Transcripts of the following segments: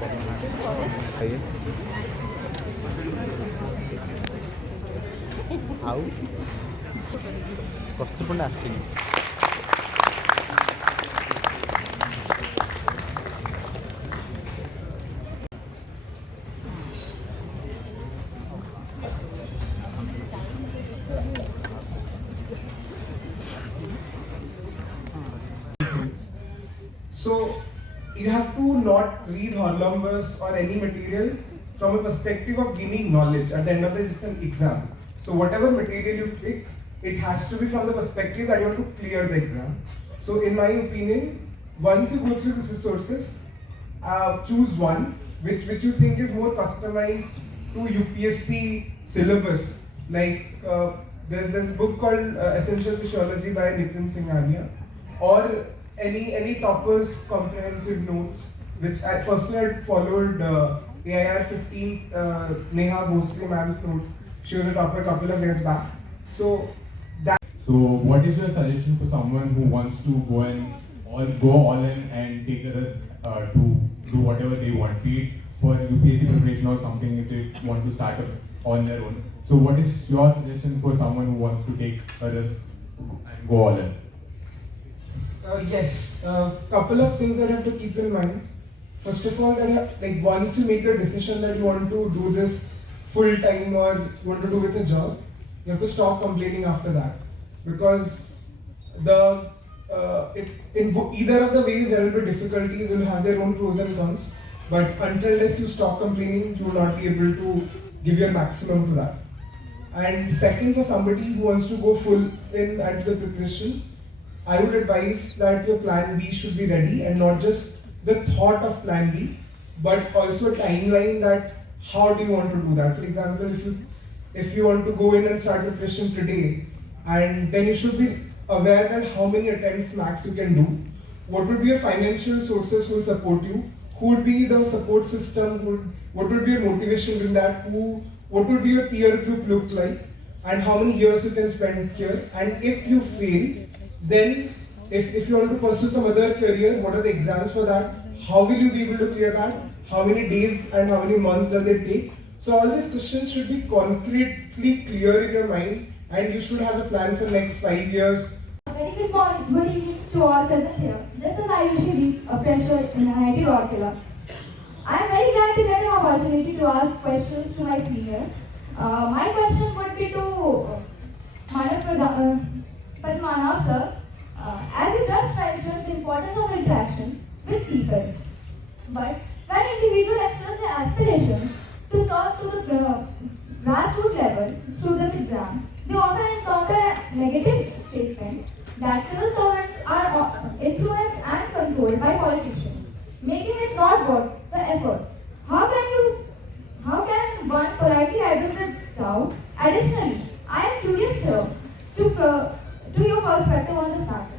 बताइए ଆଉ କସ୍ତୁରୀ ପଣ୍ଡା ଆସିନି। So you have to not read Horlombus or any material from a perspective of gaining knowledge. At the end of the day, it's an exam. So whatever material you pick, it has to be from the perspective that you want to clear the exam. So in my opinion, once you go through these resources, choose one which you think is more customized to UPSC syllabus. Like there's a book called Essential Sociology by Nitin Singhania, or any toppers comprehensive notes, which I personally had followed AIR 15 Neha Bhosle ma'am's notes. She was a topper a couple of years back. So that. So, what is your suggestion for someone who wants to go all in and take a risk to do whatever they want, be it for UPSC preparation or something if they want to start up on their own? So, what is your suggestion for someone who wants to take a risk and go all in? Yes, couple of things that you have to keep in mind. First of all, that like once you make the decision that you want to do this full time or you want to do with a job, you have to stop complaining after that, because the either of the ways there will be difficulties, will have their own pros and cons. But until you stop complaining, you will not be able to give your maximum to that. And second, for somebody who wants to go full in at the preparation, I would advise that your plan B should be ready, and not just the thought of plan B, but also a timeline that how do you want to do that. For example, if you want to go in and start preparation today, and then you should be aware that how many attempts max you can do, what would be your financial sources who will support you, who would be the support system, what would be your motivation in that, what would be your peer group look like, and how many years you can spend here. And if you fail, then if you want to pursue some other career, what are the exams for that? How will you be able to clear that? How many days and how many months does it take? So all these questions should be concretely clear in your mind, and you should have a plan for next 5 years. Very good morning, good evening to all present here. This is Ayushi, a fresher in IIT Rourkela. I am very glad to get an opportunity to ask questions to my senior. My question would be to Padmanav sir. As you just mentioned, the importance of interaction with people. But when individuals express their aspirations to serve to the grassroots level through this exam, they often encounter a negative statement that civil servants are influenced and controlled by politicians, making it not worth the effort. How can one politely address the doubt? Additionally, I am curious here to your perspective on this matter.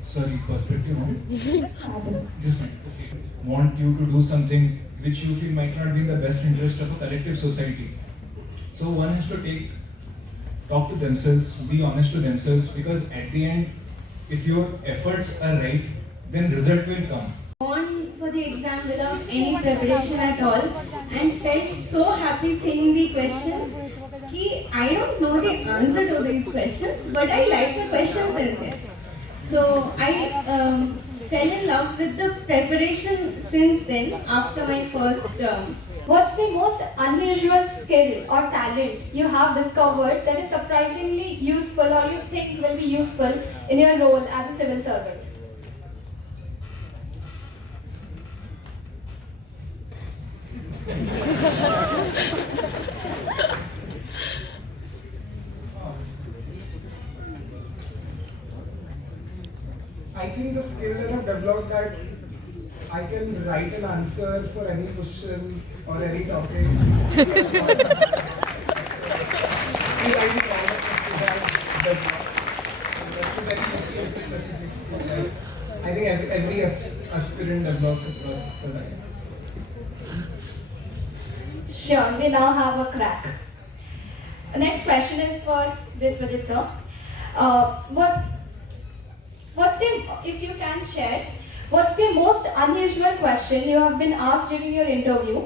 Sorry, perspective on This matter. this one. Okay. Want you to do something which you feel might not be in the best interest of a collective society. So one has to talk to themselves, be honest to themselves, because at the end, if your efforts are right, then result will come. On for the exam without any preparation at all and felt so happy seeing the questions. I don't know the answer to these questions, but I like the questions themselves. So I fell in love with the preparation since then after my first term. What's the most unusual skill or talent you have discovered that is surprisingly useful or you think will be useful in your role as a civil servant? I think the skill that I've developed, that I can write an answer for any question or any topic. I think every aspirant develops across the life. Sure, we now have a crack. The next question is for this Vijit sir. What's the, if you can share, What's the most unusual question you have been asked during your interview,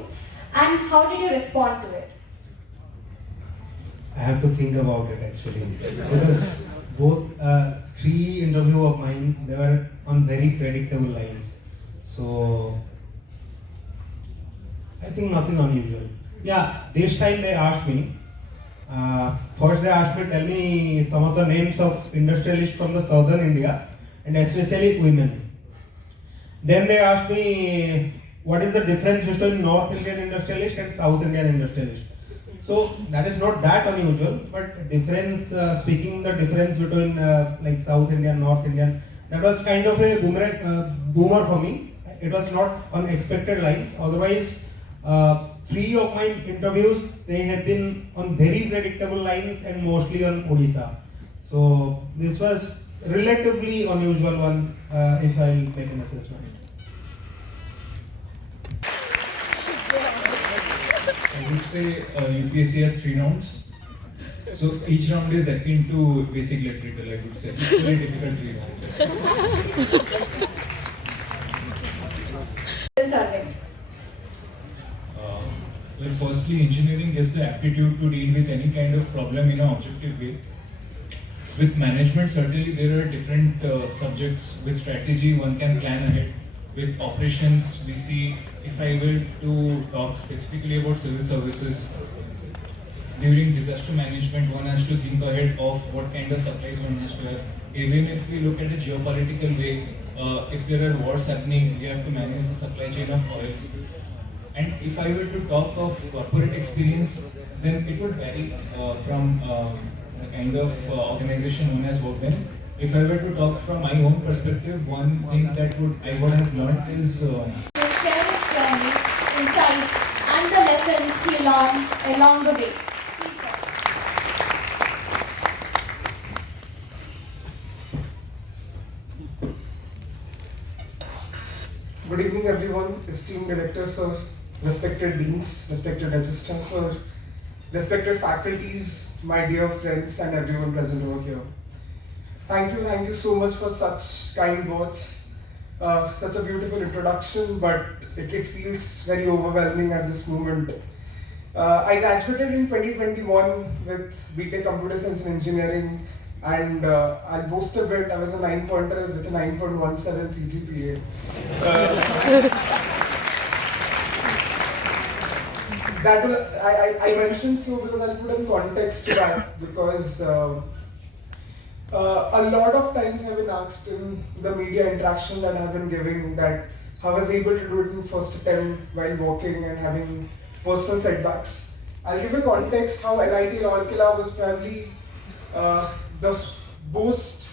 and how did you respond to it? I have to think about it actually because both three interview of mine, they were on very predictable lines. So I think nothing unusual. Yeah, this time they asked me. First they asked me, tell me some of the names of industrialists from the southern India and especially women. Then they asked me what is the difference between North Indian industrialist and South Indian industrialist. So that is not that unusual, but difference, speaking the difference between like South Indian, North Indian, that was kind of a boomer for me. It was not unexpected lines. Otherwise, three of my interviews, they have been on very predictable lines and mostly on Odisha. So this was relatively unusual one if I'll make an assessment. I would say UPSC has 3 rounds. So each round is akin to basic literature, I would say. It's very difficult 3 rounds. Uh, well, firstly, engineering gives the aptitude to deal with any kind of problem in an objective way. With management, certainly there are different subjects. With strategy, one can plan ahead. With operations, we see, if I were to talk specifically about civil services, during disaster management, one has to think ahead of what kind of supplies one has to have. Even if we look at a geopolitical way, if there are wars happening, we have to manage the supply chain of oil. And if I were to talk of corporate experience, then it would vary from the kind of organization one has worked in. If I were to talk from my own perspective, one thing that I would have learned is To share his journey, insights, and the lessons he learned along the way. Please, sir. Good evening, everyone. Esteemed directors, sir, respected deans, respected assistants, sir, respected faculties, my dear friends, and everyone present over here. Thank you so much for such kind words, such a beautiful introduction, but it feels very overwhelming at this moment. I graduated in 2021 with BTech Computer Science and Engineering, and I'll boast a bit, I was a 9-pointer with a 9.17 CGPA. That will, I mentioned so because I'll put in context to that, because a lot of times I've been asked in the media interaction that I've been giving that how I was able to do it in first attempt while walking and having personal setbacks. I'll give a context how NIT Rourkela was probably the most,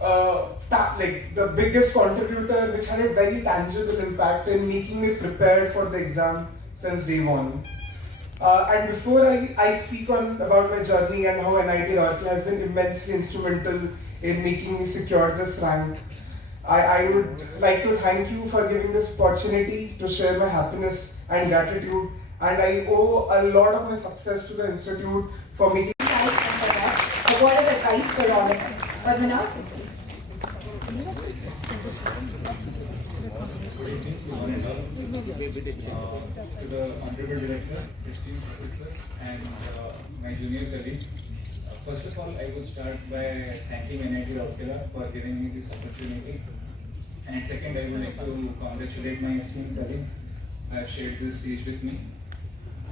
like the biggest contributor which had a very tangible impact in making me prepared for the exam since day one. And before I speak about my journey and how NIT Rourkela has been immensely instrumental in making me secure this rank, I would like to thank you for giving this opportunity to share my happiness and gratitude. And I owe a lot of my success to the institute for making. What is advice for all of us? Padmanav? To the honorable director, esteemed professors, and my junior colleagues. First of all, I would start by thanking NIT Rourkela for giving me this opportunity. And second, I would like to congratulate my esteemed colleagues who have shared this stage with me.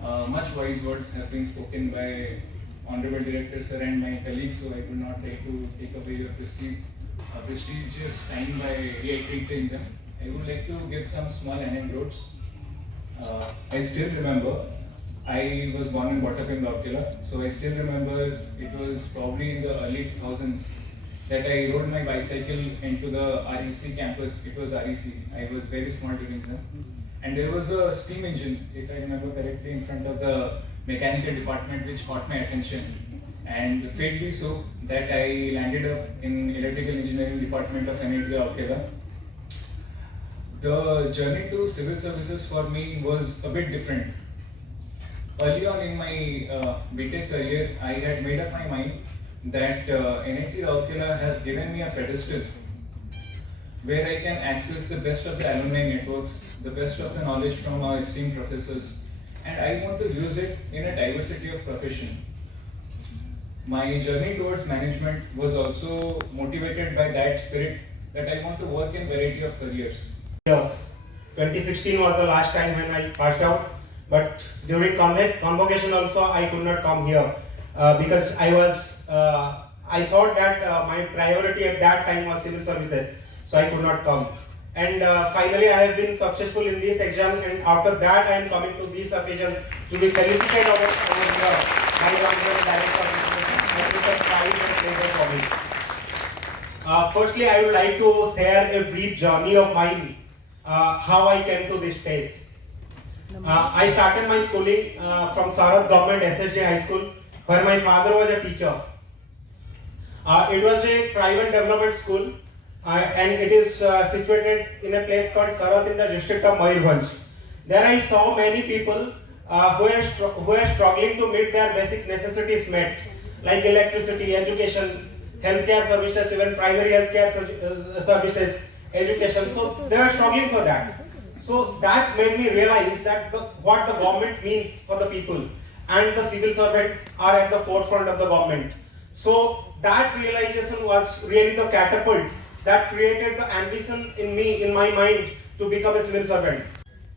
Much wise words have been spoken by honorable director sir and my colleagues, so I would not like to take away your prestigious time by reiterating them. I would like to give some small anecdotes. I still remember, I was born and brought up in Rourkela, so I still remember it was probably in the early 2000s that I rode my bicycle into the REC campus. It was REC. I was very small during then. And there was a steam engine, if I remember correctly, in front of the mechanical department which caught my attention. And fatally so that I landed up in electrical engineering department of NIT Rourkela. The journey to civil services for me was a bit different. Early on in my BTech career, I had made up my mind that NIT Rourkela has given me a pedestal where I can access the best of the alumni networks, the best of the knowledge from our esteemed professors, and I want to use it in a diversity of profession. My journey towards management was also motivated by that spirit that I want to work in variety of careers. Yes. 2016 was the last time when I passed out, but during convocation also I could not come here because I thought that my priority at that time was civil services, so I could not come. And finally I have been successful in this exam, and after that I am coming to this occasion to be felicitated over here by the Honorable Director of Education. That is a pride and pleasure for me. Firstly, I would like to share a brief journey of mine, how I came to this stage. I started my schooling from Sarat Government SSJ High School, where my father was a teacher. It was a private development school, and it is situated in a place called Sarat in the district of Mayurbhanj. There I saw many people who are struggling to meet their basic necessities met, like electricity, education, healthcare services, even primary healthcare services, education. So they are struggling for that. So that made me realize that what the government means for the people, and the civil servants are at the forefront of the government. So that realization was really the catapult that created the ambition in me, in my mind, to become a civil servant.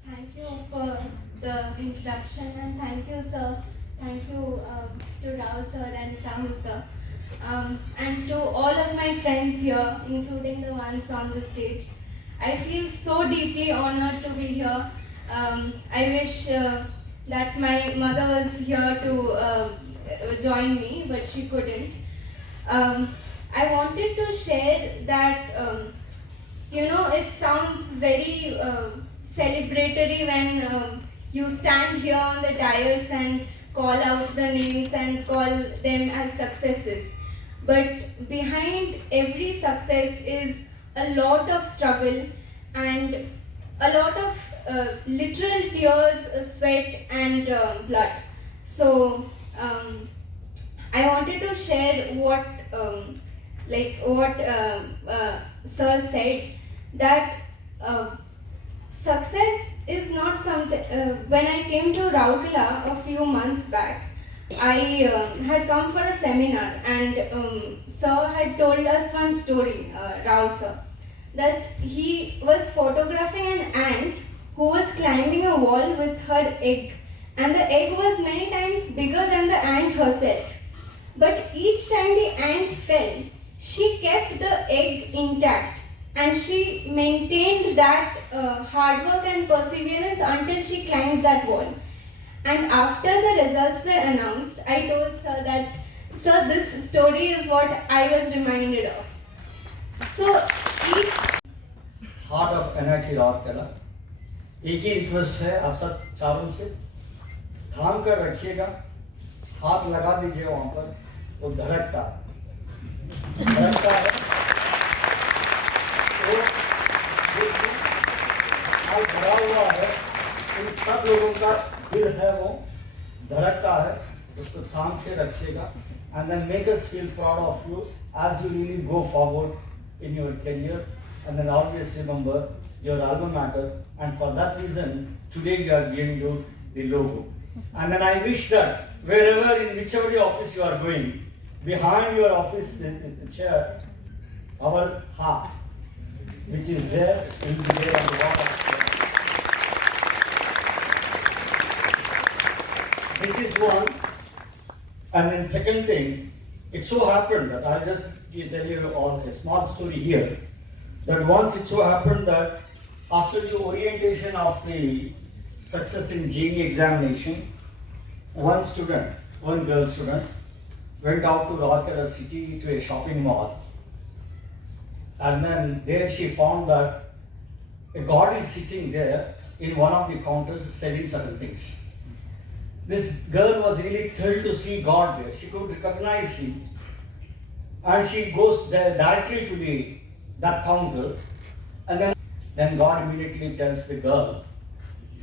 Thank you for the introduction, and thank you, sir. Thank you to Rao sir and Sahu sir. And to all of my friends here, including the ones on the stage. I feel so deeply honored to be here. I wish that my mother was here to join me, but she couldn't. I wanted to share that, it sounds very celebratory when you stand here on the dais and call out the names and call them as successes. But behind every success is a lot of struggle and a lot of literal tears, sweat and blood. So I wanted to share what sir said, that success is not something. When I came to Rourkela a few months back, I had come for a seminar, and sir had told us one story, Rao sir, that he was photographing an ant who was climbing a wall with her egg, and the egg was many times bigger than the ant herself. But each time the ant fell, she kept the egg intact, and she maintained that hard work and perseverance until she climbed that wall. And after the results were announced, I told sir that, sir, this story is what I was reminded of. So each heart of energy Rourkela, एक ही request है आप सब चारों से, थाम कर रखिएगा, हाथ लगा दीजिए वहां पर, वो धड़कता है तो हाथ भरा हुआ है, इन सब लोगों का दिल है, वो धड़कता है, उसको थाम के रखिएगा, and then make us feel proud of you as you really go forward in your career. And then always remember your alma mater, and for that reason today we are giving you the logo. And then I wish that wherever, in whichever office you are going, behind your office is a chair, our heart, which is there, will be there on the bottom. This is one. And then second thing, it so happened that I'll just tell you all a small story here. That once it so happened that after the orientation of the success in JEE examination, one girl student, went out to Rourkela city to a shopping mall. And then there she found that a god is sitting there in one of the counters selling certain things. This girl was really thrilled to see God there. She could recognize him. And she goes there directly to that counter, and then God immediately tells the girl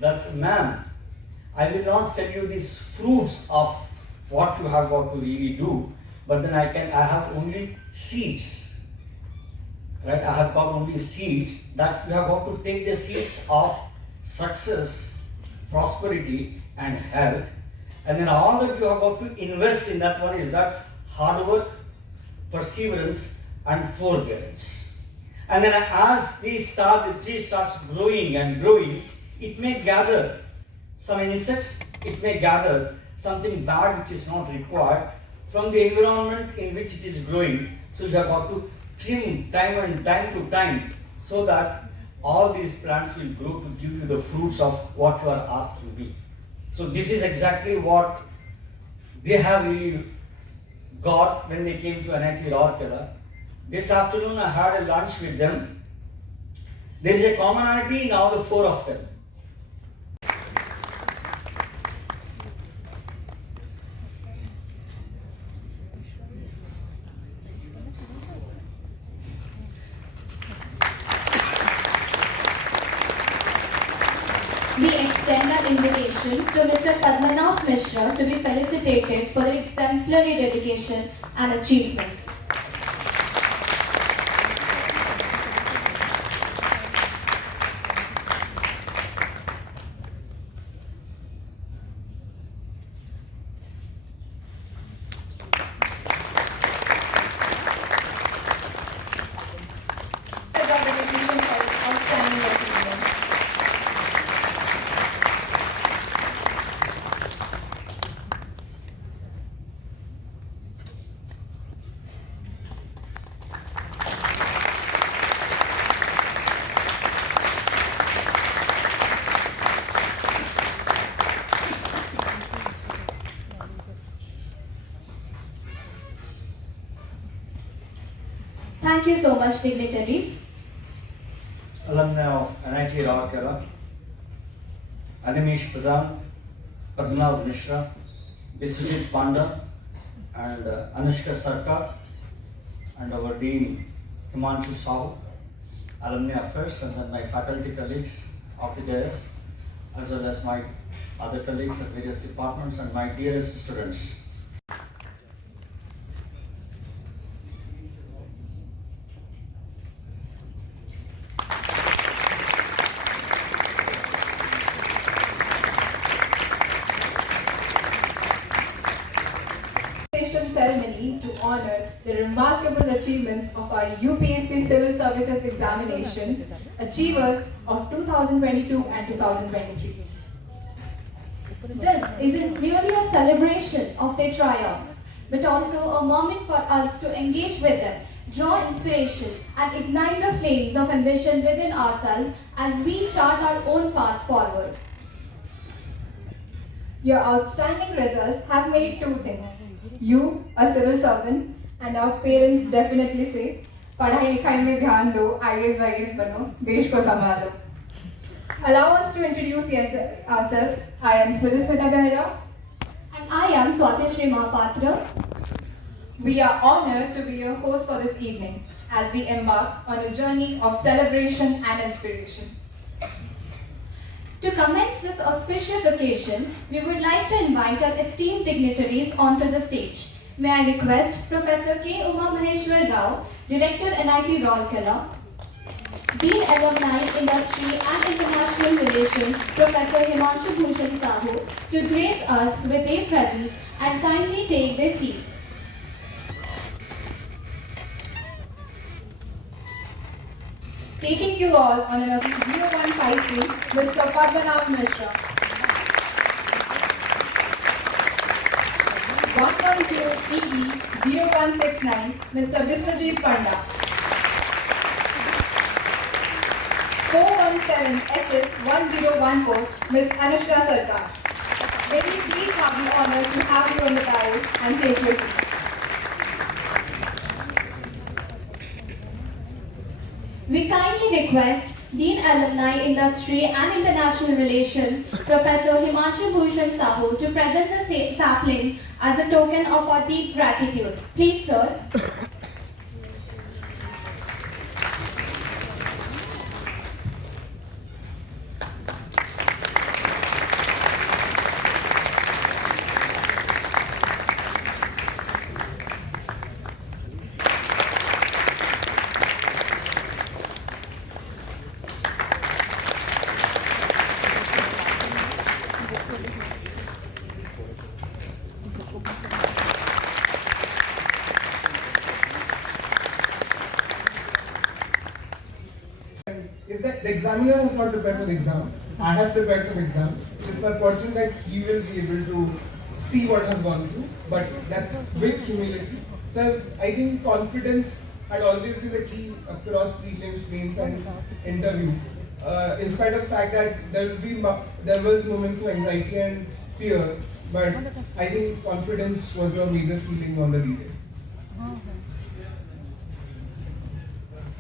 that, ma'am, I will not sell you these fruits of what you have got to really do, but then I have only seeds. right? I have got only seeds, that you have got to take the seeds of success, prosperity, and health, and then all that you have got to invest in that one is that hard work, perseverance, and forbearance. And then as the tree starts growing and growing, it may gather some insects, it may gather something bad which is not required from the environment in which it is growing. So you have got to trim time to time so that all these plants will grow to give you the fruits of what you are asked to be. So this is exactly what they have really got when they came to NIT Rourkela. This afternoon I had a lunch with them. There is a commonality in all the four of them. We extend our invitation to Mr. Padmanav Mishra to be felicitated for their exemplary dedication and achievements. Dedication for outstanding achievements. Thank you so much, dignitaries. Alumni of NIT Rourkela, Animesh Pradhan, Padmanav Mishra, Biswajit Panda, and Anushka Sarkar, and our Dean Himanshu Sahu, Alumni Affairs, and then my faculty colleagues of the JS, as well as my other colleagues at various departments, and my dearest students. Ceremony to honor the remarkable achievements of our UPSC Civil Services Examinations achievers of 2022 and 2023. This isn't merely a celebration of their triumphs, but also a moment for us to engage with them, draw inspiration, and ignite the flames of ambition within ourselves as we chart our own path forward. Your outstanding results have made two things. You, a civil servant, and our parents definitely say, पढ़ाई लिखाई में ध्यान दो, IAS YAS बनो, देश को संभालो. Allow us to introduce ourselves. I am Smriti Smita Behra. And I am Swati Shri Mahapatra. We are honored to be your host for this evening as we embark on a journey of celebration and inspiration. To commence this auspicious occasion, we would like to invite our esteemed dignitaries onto the stage. May I request Professor K. Uma Maheshwar Rao, Director NIT Rourkela, Dean Alumni Industry and International Relations, Professor Himanshu Bhushan Sahu, to grace us with their presence and kindly take their seats. Taking you all on an 0153, Mr. Padmanav Mishra. 110 EE 0169, Mr. Biswajit Panda. 417 SS 1014, Ms. Anushka Sarkar. May we please have the honor to have you on the dais and take your seat. We kindly request Dean Alumni Industry and International Relations, Professor Himanshu Bhushan Sahu, to present the saplings as a token of our deep gratitude. Please, sir. the examiner has not prepared for the exam. I have prepared for the exam. It's my person that he will be able to see what I've gone through, but that's with humility. So I think confidence had always been the key across prelims, mains, and interview. In spite of the fact that there was moments of anxiety and fear, but I think confidence was a major feeling on the day.